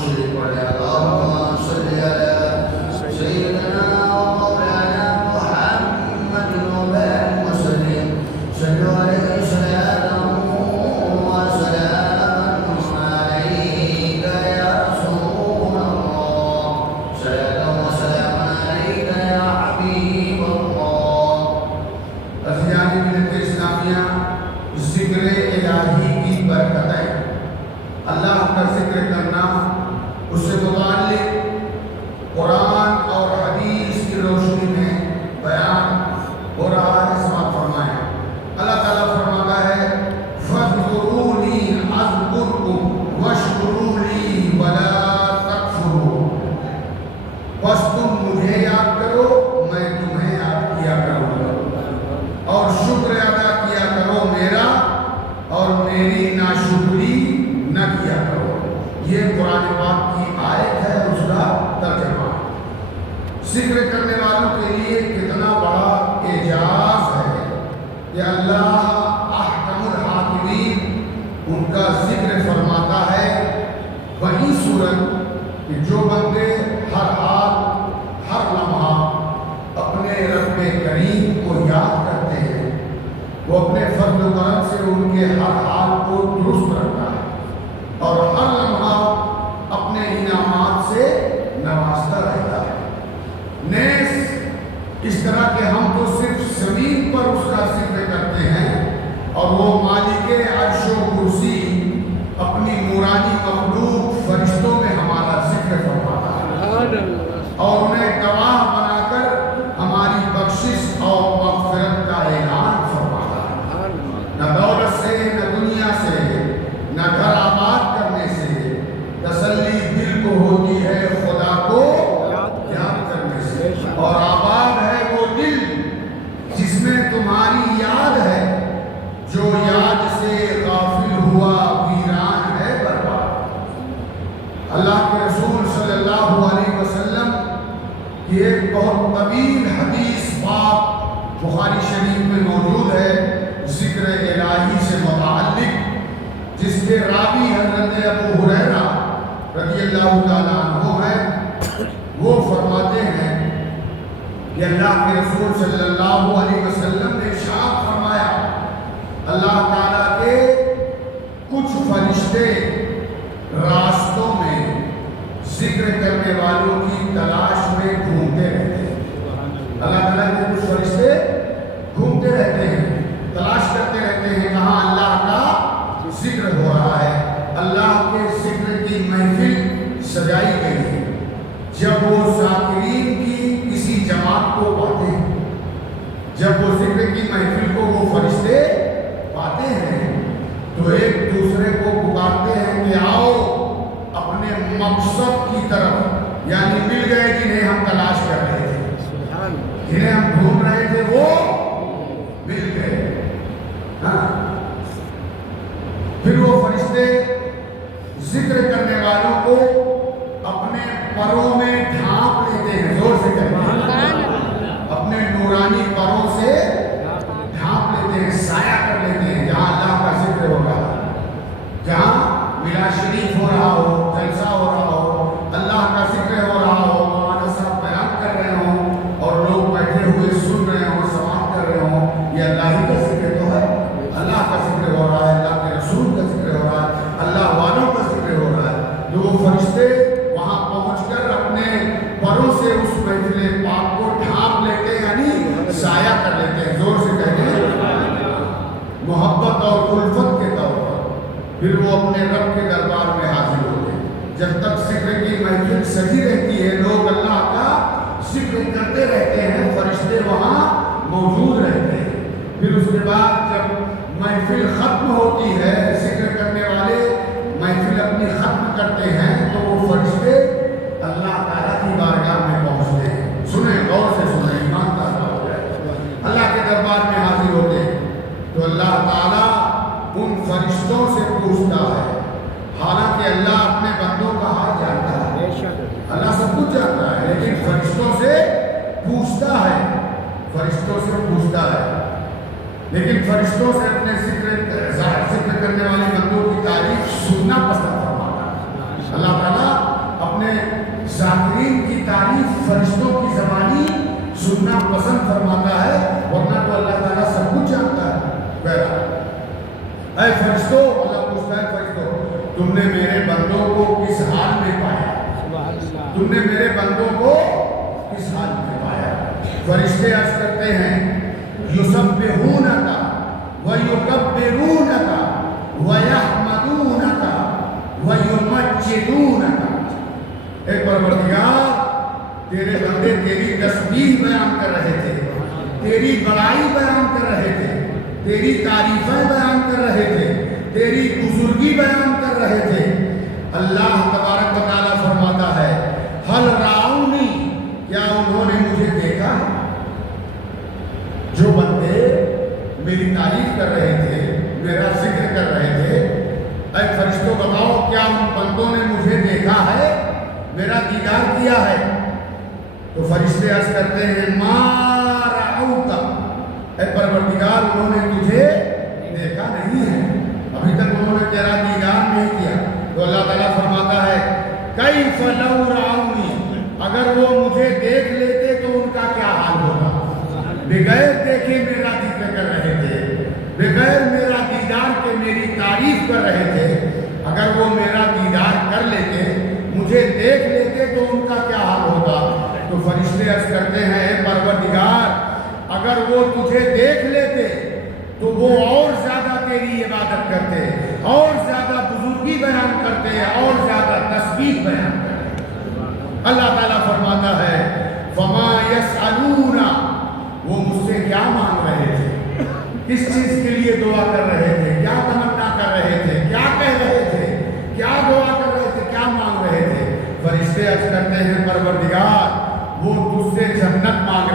شریف پڑھیں اللہم صلی علی سیدنا و مولانا محمد وبارک وسلم صلو علیہ صلاۃ و سلام علیک یا رسول اللہ صلاۃ و سلام علیک یا حبیب اللہ۔ عزیزان ملت اسلامیہ، ذکر الہی کی برکتیں، اللہ کا ذکر کرنا، اس سے متعلق قرآن اور حدیث کی روشنی میں بیان ہو رہا ہے۔ سماعت فرمائیں، اللہ تعالیٰ فرماتا ہے فَاذْكُرُونِي أَذْكُرْكُمْ وَاشْكُرُوا لِي وَلَا تَكْفُرُوا۔ بس تم مجھے یاد کرو، میں تمہیں یاد کیا کروں گا، اور شکر ادا کیا کرو میرا، اور میری ناشکری نہ کیا کرو۔ یہ قرآن پاک کی آیت ہے، اس کا ترجمہ۔ ذکر کرنے والوں کے لیے کتنا بڑا اعجاز ہے کہ اللہ احکم الحاکمین ان کا ذکر فرماتا ہے۔ وہی صورت کہ جو بندے ہر حال ہر لمحہ اپنے رب کریم کو یاد کرتے ہیں، وہ اپنے فضل و کرم سے ان کے ہر حال کو درست رکھتا ہے اور ہر لمحہ اپنے انعامات سے نوازتا رہتا ہے۔ نیز اس طرح کہ ہم تو صرف زمین پر اس کا ذکر کرتے ہیں، اور وہ مالک عرش و کرسی اپنی نورانی مخلوق فرشتوں میں ہمارا ذکر فرماتا ہے اور انہیں گواہ بنا کر ہماری بخشش اور مغفرت کا اعلان فرماتا ہے۔ نہ دولت سے، نہ دنیا سے، نہ گھر آباد کرنے سے تسلی دل کو ہوتی ہے خدا کو یاد کرنے سے، اور آباد ہے وہ دل جس میں تمہاری یاد ہے، جو یاد سے غافل ہوا ویران ہے برباد۔ اللہ کے رسول صلی اللہ علیہ وسلم کی ایک بہت طویل حدیث پاک بخاری شریف میں موجود ہے ذکر الہی سے متعلق، جس کے راوی حضرت ابو ہریرہ رضی اللہ تعالیٰ عنہ ہے۔ وہ فرماتے ہیں کہ اللہ کے رسول صلی اللہ علیہ وسلم نے ارشاد فرمایا، اللہ تعالیٰ کے کچھ فرشتے راستوں میں ذکر کرنے والوں کی تلاش میں گھومتے رہتے ہیں۔ اللہ تعالیٰ کے کچھ فرشتے گھومتے رہتے ہیں، تلاش کرتے رہتے ہیں کہاں اللہ کا ذکر ہو رہا ہے۔ اللہ کے ذکر کی محفل سجائی گئی ہے۔ جب وہ ذاکرین کی کسی جماعت کو پاتے ہیں، جب وہ ذکر کی محفل کو وہ فرشتے پاتے ہیں، تو ایک دوسرے کو پکارتے ہیں کہ آؤ اپنے مقصد کی طرف، یعنی مل گئے جنہیں ہم تلاش کر رہے تھے، جنہیں ہم ڈھونڈ رہے تھے وہ مل گئے۔ پھر وہ فرشتے ذکر کرنے والوں کو اپنے پروں میں ڈھانپ لیتے ہیں، زور سے کہتے ہیں، اپنے نورانی پروں سے ڈھانپ لیتے ہیں، سایہ کر لیتے ہیں جہاں اللہ کا ذکر ہو رہا ہے، جہاں میلاد شریف ہو رہا ہو، جلسہ ہو رہا ہو، اللہ کا ذکر ہو رہا ہو، مولانا صاحب بیان کر رہے ہوں اور لوگ بیٹھے ہوئے سن رہے ہوں، سماعت کر رہے ہوں، یہ اللہ ہی کا ذکر تو ہے۔ اللہ کا ذکر ہو رہا ہے، اللہ کے رسول کا ذکر ہو رہا ہے، اللہ والوں کا ذکر ہو رہا ہے۔ جو فرشتے وہاں پہنچ کر اپنے پروں سے اس محفل پاک کو ڈھانپ لیتے ہیں، یعنی سایہ کر لیتے ہیں، زور سے کہتے ہیں، محبت اور الفت کے طور پر۔ پھر وہ اپنے رب کے دربار میں حاضر ہوتے ہیں۔ جب تک ذکر کی محفل سجی رہتی ہے، لوگ اللہ کا ذکر کرتے رہتے ہیں، فرشتے وہاں موجود رہتے ہیں۔ پھر اس کے بعد جب محفل ختم ہوتی ہے، ذکر کرنے والے محفل اپنی ختم کرتے ہیں، تو وہ فرشتے اللہ تعالیٰ کی بارگاہ میں پہنچتے ہیں۔ سنیں، غور سے سنیں، ایمان تازہ ہو جائے۔ اللہ کے دربار میں حاضر ہوتے ہیں تو اللہ تعالیٰ ان فرشتوں سے پوچھتا ہے، حالانکہ اللہ اپنے بندوں کا حال جانتا ہے، اللہ سب کچھ جانتا ہے، لیکن فرشتوں سے پوچھتا ہے، فرشتوں سے پوچھتا ہے، لیکن فرشتوں سے اپنے ذکر کرنے والے بندوں کی تعریف سننا پسند فرماتا ہے۔ اللہ تعالیٰ فرشتوں کی زبانی سننا پسند فرماتا ہے، ورنہ تو اللہ تعالیٰ سب کچھ جانتا ہے۔ بہرحال اے فرشتوں، اللہ پوچھتا ہے فرشتوں تم نے میرے بندوں کو کس حال میں پایا؟ تم نے میرے بندوں کو کس حال میں پایا؟ فرشتے عرض کرتے ہیں یسبحونک ویکبرونک ویحمدونک ویمجدونک۔ اے پروردگار، تیرے بندے تیری تسبیح بیان کر رہے تھے، تیری بڑائی بیان کر رہے تھے، تیری تعریفیں بیان کر رہے تھے، تیری بزرگی بیان کر رہے تھے۔ اللہ تبارک و تعالیٰ فرماتا ہے حل رعونی، کیا انہوں نے مجھے دیکھا ہے؟ جو بندے میری تعریف کر رہے تھے، میرا ذکر کر رہے تھے، اے فرشتوں بتاؤ کیا ان بندوں نے مجھے دیکھا ہے، میرا دیدار کیا ہے؟ تو فرشتے عرض کرتے ہیں ما رعوک، اے پروردگار انہوں نے تجھے دیکھا نہیں ہے، ابھی تک انہوں نے تیرا دیدار نہیں کیا۔ تو اللہ تعالیٰ فرماتا ہے کیف لو رعونی، اگر وہ مجھے دیکھ لیتے تو ان کا کیا حال ہوگا؟ بغیر دیکھے میرا ذکر کر رہے تھے، بغیر میرا دیدار کے میری تعریف کر رہے تھے، اگر وہ میرا دیدار کر لیتے، مجھے دیکھ لیتے تو ان کا کیا حال ہوگا؟ تو فرشتے عرض کرتے ہیں اے پروردگار اگر وہ تجھے دیکھ لیتے تو وہ اور زیادہ تیری عبادت کرتے، اور زیادہ بزرگی بیان کرتے، اور زیادہ تسبیح بیان کرتے۔ اللہ تعالیٰ فرماتا ہے فما یسألون، وہ مجھ سے کیا مانگ رہے تھے، کس چیز کے لیے دعا کر رہے تھے، کیا تمنا کر رہے تھے، کیا کہہ رہے تھے، کیا دعا کر رہے تھے، کیا مانگ رہے تھے؟ فرشتے عرض کرتے ہیں پروردگار وہ تجھ سے جنت مانگ